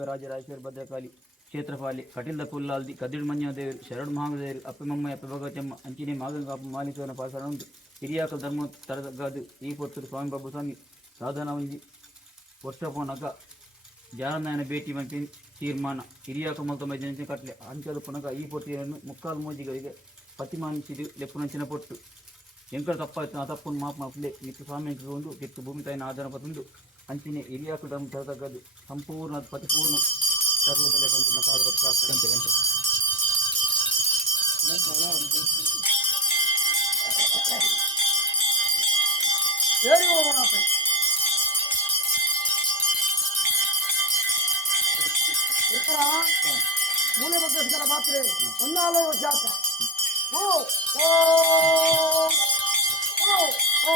ಅಪ್ಪೆ ರಾಜ ರಾಜೇಶ್ವರ ಭದ್ರಕಾಳಿ ಕ್ಷೇತ್ರಪಾಲಿ ಕಟಿಲ್ದ ಪುಲ್ಲಾಲ್ದಿ ಕದಿಡ್ ಮಂಜದೇವರು ಶರಡು ಮಹಾದೇವರು ಅಪ್ಪೆ ಮಮ್ಮ ಅಪ್ಪೆ ಭಗವತಮ್ಮ ಅಂಚಿನಿ ಮಾಗಂಗಾಪ ಮಾಲಿಕವನ ಪಾಸನ ಉಂಟು ಹಿರಿಯಾಕಲ ಧರ್ಮ ತರಗಾದು ಈ ಪೊತ್ತರು ಸ್ವಾಮಿ ಬಾಬು ಸ್ವಾಮಿ ಸಾಧನ ಒಂಜಿ ವರ್ಷಪೋನಗ ಜಾನನಾಯನ ಭೇಟಿ ಮಂಪಿ ತೀರ್ಮಾನ ಹಿರಿಯಾಕ ಮೊತ್ತೊಂಬೈ ಜನ ಕಟ್ಲೆ ಅಂಚಲು ಪುನಗ ಈ ಪೊಟ್ಟಿಯನ್ನು ಮುಕ್ಕಾಲು ಮೋಜಿಗಳಿಗೆ ಪತಿಮಾನಿಸಿದು ಲೆಪ್ಪುನಂಚಿನ ಪೊಟ್ಟು ಎಂಕಡ ತಪ್ಪಾಯ್ತು ಆ ತಪ್ಪನ್ನು ಮಾಪ ಮಾಪಲೆ ನಿತ್ಯ ಸ್ವಾಮಿ ಒಂದು ಕೆತ್ತು ಭೂಮಿ ತಾಯಿನ ಆಧಾರ ಪತ್ತೊಂದು ಅಂಚಿನ ಹಿರಿಯಾಕ ಧರ್ಮ ತರತಕ್ಕದ್ದು ಸಂಪೂರ್ಣ ಪರಿಪೂರ್ಣ ಸರ್ವಬಲ ಕಂಚಿನ ಪಾದಪತ್ರ ಗಂಟೆ ಗಂಟೆ ಹೇಳಿ ಹೋಗೋಣ ಅಂತ. ಉತ್ತರ ಮೂಲೆ ಬಗ್ಗಸ್ಕರ ಮಾತ್ರೆ ಒಂದಾಲು ವರ್ಷ ಆತ ಓ ಓ ಓ ಓ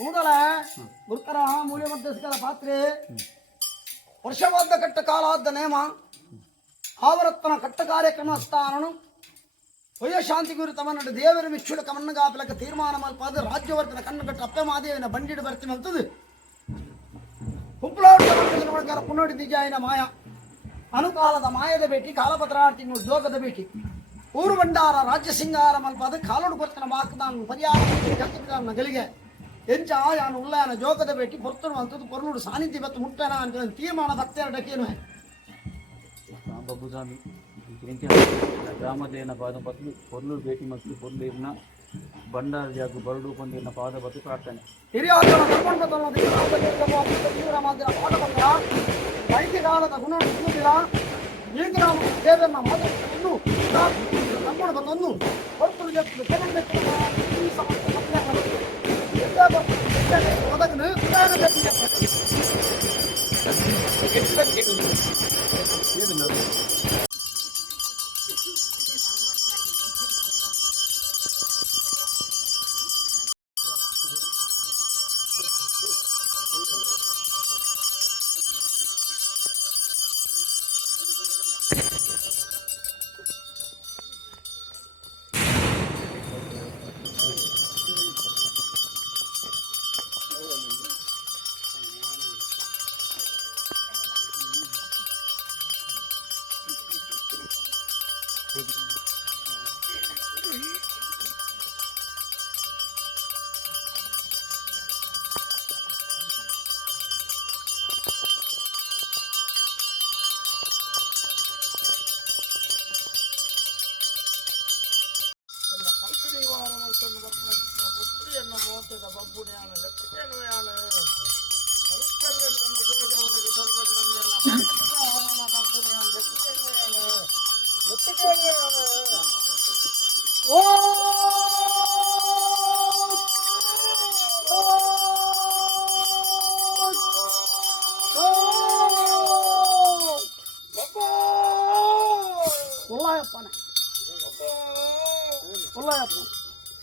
ಮೂಡಲ ಗುರುತರ ಮೂಲೆ ಮಧ್ಯಸ್ಥರ ಪಾತ್ರೆ. ವರ್ಷವಾದ ಕಟ್ಟ ಕಾಲಾದ ನೇಮ. ಆವರತ್ತನ ಕಟ್ಟ ಕಾರ್ಯಕ್ರಮ ಸ್ಥಾನನು. ವಯಶಾಂತಿ ಶಾಂತಿ ಗುರು ತಮನ್ನಡು ದೇವರ ಮಿಚ್ಚುಡ ಕಮನ್ನಗಾಪಲಕ ತೀರ್ಮಾನ ಮಲ್ಪಾದ ರಾಜ್ಯವರ್ಧನ ಕಣ್ಣುಗಟ್ಟು ಅಪ್ಪೆ ಮಾದೇವಿನ ಬಂಡಿಡು ಬರ್ತಿ ಮಲ್ತದು. ಕುಂಪಳಾಡ ಪುನ್ನೋಡಿ ದಿಜಾಯಿನ ಮಾಯ. ಅನುಕಾಲದ ಮಾಯದ ಭೇಟಿ ಕಾಲಪತ್ರಾರ್ತಿ ಜೋಗದ ಭೇಟಿ. ಊರು ಬಂಡಾರ ರಾಜ್ಯ ಸಿಂಗಾರ ಮಲ್ಪದ ಕಾಲೋಡು ಕೊರ್ತನ ಮಾಕ್ ನಾನು ಪರ್ಯಾಯ ಕಲ್ಪಿದಾನ ಗೆಲಿಗೆ ಎಂಚ ಯಾನು ಉಳ್ಳಾನ ಜೋಗದ ಭೇಟಿ ಪೊರ್ತನು ಅಂತದ್ದು ಪೊರ್ಲುಡು ಸಾನ್ನಿಧ್ಯ ಬತ್ತು ಮುಟ್ಟನ ಅಂತ ತೀರ್ಮಾನ ಹತ್ತೆರಡಕ್ಕೇನು ಬಾಬುಸ್ವಾಮಿ ಗ್ರಾಮದೇನ ಪಾದ ಬದಲು ಪೊರ್ಲೂರು ಭೇಟಿ ಮತ್ತು ಪೊರ್ಲೂರಿನ ಬಂಡಾರ ಜಾಗು ಬರಡು ಕೊಂಡಿನ ಪಾದ ಬದಲು ಪ್ರಾರ್ಥನೆ ಹಿರಿಯ ವೈದ್ಯಗಾಲದ ಗುಣ ఈకరావు దేవమ్మ మొదటి నన్ను తమ్ముడు నన్ను కొడుకులు చెప్తున్న జనం పెట్టిన ఈ సమస్యను ఉదాహరణ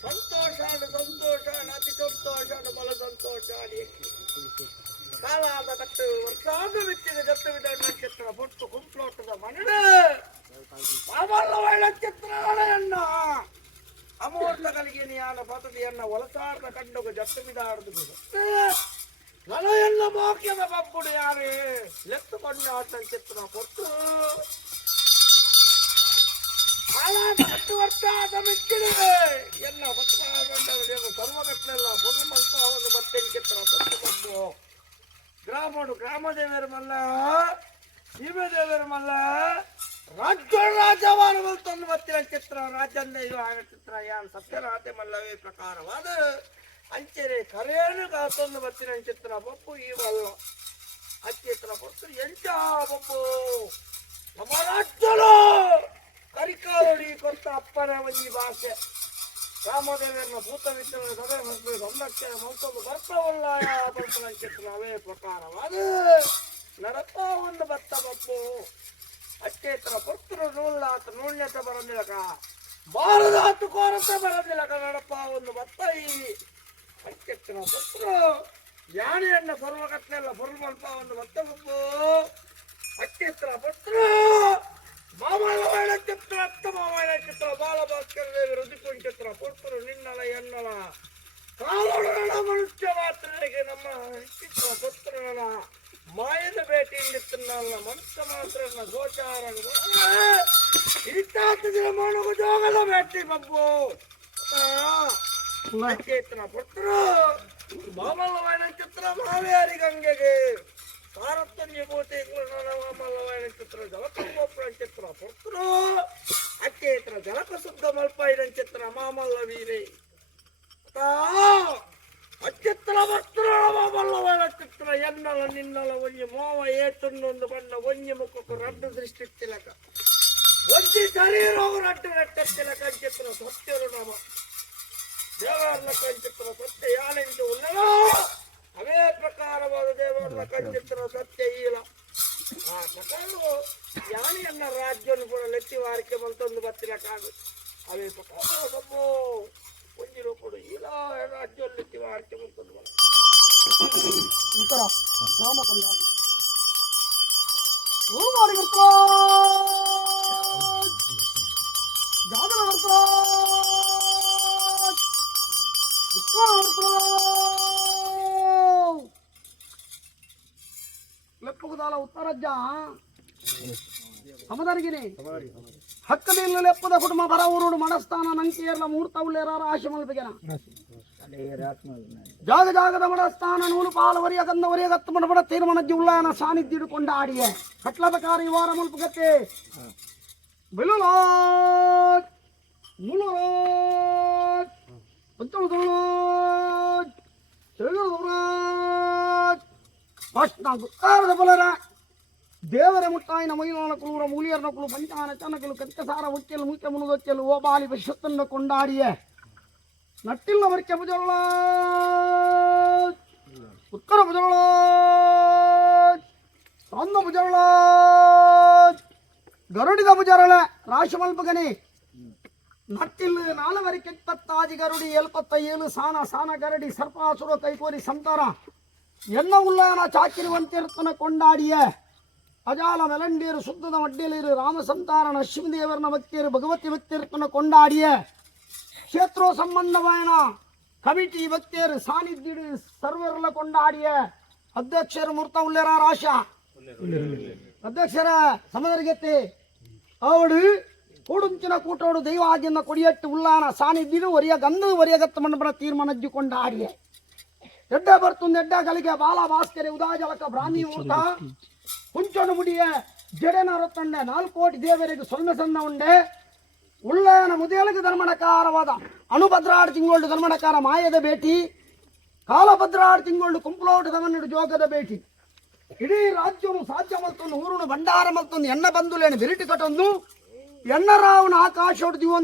ಸಂತೋಷ ಸಂತೋಷ ಅತಿ ಸಂತೋಷ ಬಲ ಸಂತೋಷ ಕಾಲಾದ ಕಟ್ಟು ವರ್ಷಾದ ವ್ಯಕ್ತಿಗೆ ಗತ್ತು ವಿಧ ನಕ್ಷತ್ರ ಬೊಟ್ಟು ಕುಂಪ್ಲೋಟದ ಮನಡೆ ಮಾಮಲ್ಲ ನಕ್ಷತ್ರ ಅಣ್ಣ ಅಮೂರ್ತ ಕಲಿಗೆ ನೀನ ಪದವಿಯನ್ನ ಒಲಸಾರ್ದ ಕಂಡುಗು ಜಟ್ಟು ಬಿದಾಡದು ಗಳೆಯನ್ನ ಮೋಕ್ಯದ ಬಬ್ಬುಡು ಯಾರೇ ಲೆತ್ತುಕೊಂಡ ನಕ್ಷತ್ರ ಕೊಟ್ಟು ಹಾಳಾದ ಹತ್ತು ವರ್ಷ ಆದ ಮೆಚ್ಚಿದೆ ಎಲ್ಲ ಬತ್ತಗೊಂಡವರೇನು ಸರ್ವಗಟ್ಟಲೆಲ್ಲ பொது ಮಲ್ಪವನ್ನು ಬರ್ತೇನೆ ಚಿತ್ರ ಕೊಟ್ಟು ಗ್ರಾಮಡು ಗ್ರಾಮದೇವರ ಮಲ್ಲ ಶಿವದೇವರ ಮಲ್ಲ ರಾಜ್ಯ ರಾಜವಾರ ತಂದು ಬತ್ತಿರ ಚಿತ್ರ ರಾಜಂದ ಇದು ಆಗ ಚಿತ್ರ, ಯಾನ್ ಸತ್ಯರಾತೆ ಮಲ್ಲವೇ ಪ್ರಕಾರವಾದ ಅಂಚೆರೆ ಕರೆಯನ್ನು ಕಾತೊಂದು ಬತ್ತಿರ ಚಿತ್ರ ಬಪ್ಪು ಆ ಚಿತ್ರ ಕೊಟ್ಟು ಎಂಚ ಬಪ್ಪು ನಮ್ಮ ರಾಜ್ಯಲು ಕರಿಕಾಲುಡಿ ಕೊಟ್ಟ ಅಪ್ಪನ ಒಂದು ಭಾಷೆ. ರಾಮದೇವರನ್ನ ಭೂತ ವಿಚಾರ ಸದಾ ಮಕ್ಕಳು ಒಂದಕ್ಷರ ಮಲ್ಕೊಂಡು ಬರ್ತವಲ್ಲ ಅವೇ ಪ್ರಕಾರವಾದ ನಡತಾ ಒಂದು ಬತ್ತ. ಬಪ್ಪು ಅಚ್ಚೇತ್ರ ಪುತ್ರ ನೂಲ್ಲಾತ ನೂಳ್ಯತ ಬರಂದಿಲಕ, ಬಾರದಾತು ಕೋರತ ಬರಂದಿಲಕ ನಡಪ ಒಂದು ಬತ್ತ ಈ ಅಚ್ಚೆತ್ರ ಪುತ್ರ. ಯಾನೆಯನ್ನ ಸರ್ವಗಟ್ಲೆಲ್ಲ ಬರುಮಲ್ಪ ಒಂದು ಬತ್ತ. ಬಪ್ಪು ಅಚ್ಚೇತ್ರ ಪುತ್ರ. ಮಾಮಲ ಮಾಮಲ ಚಿತ್ರ ಬಾಲಭಾಸ್ಕರ ದೇವಿ ರುದಿಕೊಂಡ್ ಚಿತ್ರ ಕೊಟ್ಟರು ನಿನ್ನಲ ಎನ್ನಲ ಕಾಲೊಡನ ಮನುಷ್ಯ ಮಾತ್ರನಿಗೆ ನಮ್ಮ ಚಿತ್ರ ಪುತ್ರನ ಮಾಯದ ಭೇಟಿಯಿಂದಿತ್ತನಲ್ಲ ಮನುಷ್ಯ ಮಾತ್ರನ ಗೋಚಾರ ಇರಿತಾತದಿನ ಮಣಗು ಜೋಗದ ಭೇಟಿ ಬಬ್ಬು. ಚೇತನ ಪುತ್ರರು ಮಾಮಲ್ಲವಾಯನ ಚಿತ್ರ ಮಾವೇರಿ ಗಂಗೆಗೆ. సారత్వం చేయబోతే మల్లవాయన చిత్ర జలపరిగోపురం చిత్ర పుత్రో అచ్చేతర జలక శుద్ధమల్పైన చిత్ర మామల్ల వీరే అచ్చిత్ర వస్త్ర మామల్లవాయన చిత్ర ఎన్నల నిన్నల ఒంగి మోమ ఏతున్నొందు పన్న ఒంగి ముక్కకు రెండు దృష్టి తిలక ఒంటి శరీరం రెండు రెట్ట తిలక చిత్ర సత్యులు నమ దేవర్ల కంచిత్ర సత్య యానించి ఉన్నదా ಅವೇ ಪ್ರಕಾರವಾದ ದೇವರ ಕಂಚಿತ್ರ ಸತ್ಯ ಈಲ ಆ ಪ್ರಕಾರವು ಯಾನೆಯನ್ನ ರಾಜ್ಯವನ್ನು ಕೂಡ ಲೆತ್ತಿ ವಾರಿಕೆ ಬಂತೊಂದು ಗೊತ್ತಿಲ್ಲ ಕಾದು ಅವೇ ಪ್ರಕಾರ ಬಬ್ಬು ಒಂಜಿರೋ ಕೊಡು ಈಲ ರಾಜ್ಯವನ್ನು ಲೆತ್ತಿ ವಾರಿಕೆ ಬಂತೊಂದು ಬರ ಉತ್ತರ ರಾಮಕೊಂಡ ಓ ಮಾಡಿ ಬರ್ತಾ ಜಾಗರ ಬರ್ತಾ ಲೆಪ್ಪುಗುದಾಲ ಉತ್ತರಜ್ಜ. ಸಮದರಿಗಿನಿ ಹಕ್ಕದಿಲ್ಲ ಲೆಪ್ಪದ ಕುಟುಂಬ ಬರ ಊರುಡು ಮನಸ್ಥಾನ ಮೂರ್ತ ಮೂರ್ತವುಳ್ಳೇರಾರ ಆಶೆ ಮಲ್ಪಿಗೆನ ಜಾಗ ಜಾಗದ ಮಡಸ್ಥಾನ ನೂಲು ಪಾಲವರಿಯ ಗಂಧವರಿಯ ಗತ್ತು ಮಡಬಡ ತೀರ್ಮಾನಜ್ಜಿ ಉಳ್ಳಾನ ಸಾನ್ನಿಧ್ಯ ಹಿಡ್ಕೊಂಡ ಆಡಿಯೆ ಈ ವಾರ ಮಲ್ಪಗತ್ತೆ ಬಿಳುಲಾಟ್ ಮುಳುರಾಟ್ ಪಂಚಮದೊಳಾಟ್ ಫಸ್ಟ್ ನಾಲ್ಕು ಕಾರದ ಬಲರ ದೇವರ ಮುಟ್ಟಾಯಿನ ಮೈಲಾನ ಕುಳುವರ ಮೂಲಿಯರ್ನ ಕುಳು ಪಂಚಾನ ಚನಕಲು ಕಕ್ಕಸಾರ ಉಚ್ಚಲು ಮುಚ್ಚ ಮುನುಗೊಚ್ಚಲು ಓ ಬಾಲಿ ವಿಶ್ವತ್ತನ್ನು ಕೊಂಡಾಡಿಯೆ ನಟ್ಟಿಲ್ಲ ಮರಿಕೆ ಭುಜಗಳ ಉತ್ತರ ಭುಜಗಳ ಸಂದ ಭುಜಗಳ ಗರುಡಿದ ಭುಜರಳ ರಾಶಮಲ್ಪಗನಿ ನಟ್ಟಿಲ್ಲ ನಾಲ್ವರಿಕೆ ಇಪ್ಪತ್ತಾಜಿ ಗರುಡಿ ಎಲ್ಪತ್ತ ಏಳು ಸಾನ ಸಾನ ಗರಡಿ ಸರ್ಪಾಸುರ ಕೈಕೋರಿ ಸಂತಾರ ಎನ್ನ ಉಲ್ಲಾನ ಚಾಕಿರುವಂತಿರ್ತನ ಕೊಂಡಾಡಿಯ ಅಜಾಲ ಮೆಲಂಡೀರು ಶುದ್ಧದ ಮಡ್ಡಿಯಲಿರು ರಾಮ ಸಂತಾರಣ ಶಿವದೇವರನ ಭಕ್ತಿಯರು ಭಗವತಿ ಭಕ್ತಿರ್ತನ ಕೊಂಡಾಡಿಯ ಕ್ಷೇತ್ರ ಸಂಬಂಧವಾಯನ ಕಮಿಟಿ ಭಕ್ತಿಯರು ಸಾನ್ನಿಧ್ಯ ಸರ್ವರೆಲ್ಲ ಕೊಂಡಾಡಿಯ ಅಧ್ಯಕ್ಷರು ಮೂರ್ತ ಉಳ್ಳೇರ ರಾಶ ಅಧ್ಯಕ್ಷರ ಸಮದರಿಗೆತ್ತಿ ಅವಡು ಕೂಡುಂಚಿನ ಕೂಟೋಡು ದೈವಾಜ್ಯನ ಕೊಡಿಯಟ್ಟು ಉಲ್ಲಾನ ಸಾನ್ನಿಧ್ಯ ಒರಿಯ ಗಂಧ ಒರಿಯ ಗತ್ತ ಮಂಡಪನ ತೀರ್ಮಾನಜ್ಜು ಕೊಂಡಾಡಿಯ ಎಡ್ಡ ಬರ್ತುಂದು ಎಡ್ಡ ಗಲಿಗೆ ಬಾಲ ಭಾಸ್ಕರಿ ಉದಾಜಲಕ ಬ್ರಾಹ್ಮಿ ಊಟ. ಹುಂಚೊಡು ಮುಡಿಯ ಜಡೆನ ತಂಡೆ ನಾಲ್ಕು ಕೋಟಿ ದೇವರಿಗೆ ಸೊಲ್ಮೆ ಸಣ್ಣ ಉಂಡೆ. ಉಳ್ಳಯನ ಮುದೇಲಗೆ ಧರ್ಮಣಕಾರವಾದ ಅಣುಭದ್ರಾಡ್ ತಿಂಗಳು ಧರ್ಮಣಕಾರ ಮಾಯದ ಭೇಟಿ. ಕಾಲಭದ್ರಾಡ್ ತಿಂಗಳು ಕುಂಪಲೋಟ ದಮನ್ನಿಡು ಜೋಗದ ಭೇಟಿ. ಇಡೀ ರಾಜ್ಯನು ಸಾಧ್ಯ ಮತ್ತೊಂದು ಊರುನು ಭಂಡಾರ ಮತ್ತೊಂದು ಎಣ್ಣ ಬಂದುಲೇನು ಬಿರಿಟಿ ಕಟ್ಟೊಂದು ಎಣ್ಣ ರಾವಣ ಆಕಾಶ ಹೊಡೆದಿವು